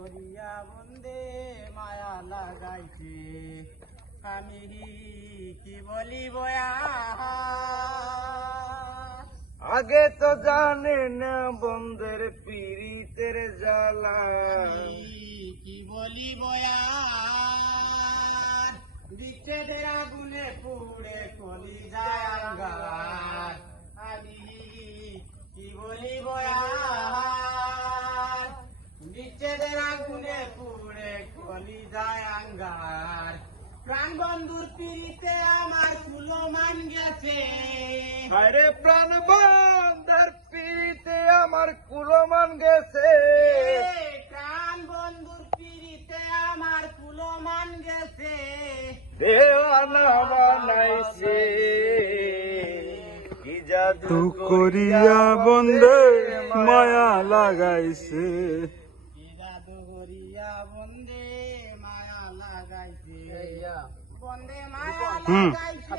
করিয়া বন্দে মায়া লাগাইছে আমি কি বলিব আগে তো জানে না বন্ধের পীড়িতের জ্বালা কি বলিব বিচ্ছেদের আগুনে পুড়ে কলি যায় আঙ্গার আমি কি বলিব বিচ্ছেদের আগুনে পুড়ে কলি যায় আঙ্গার প্রাণ বন্ধুর পিড়িতে আমার কুলো মান গেছে আরে প্রাণ বন্ধের পীড়িতে আমার কুলমান গেছে প্রাণ বন্ধুর পিড়িতে আমার কুলো মান গেছে দেওয়ানা বানাইছে কি জাদু তু করিয়া বন্দে মায়া লাগাইছে কি জাদু করিয়া বন্দে মায়া লাগাইছে বন্দে মায়া লাগাইছে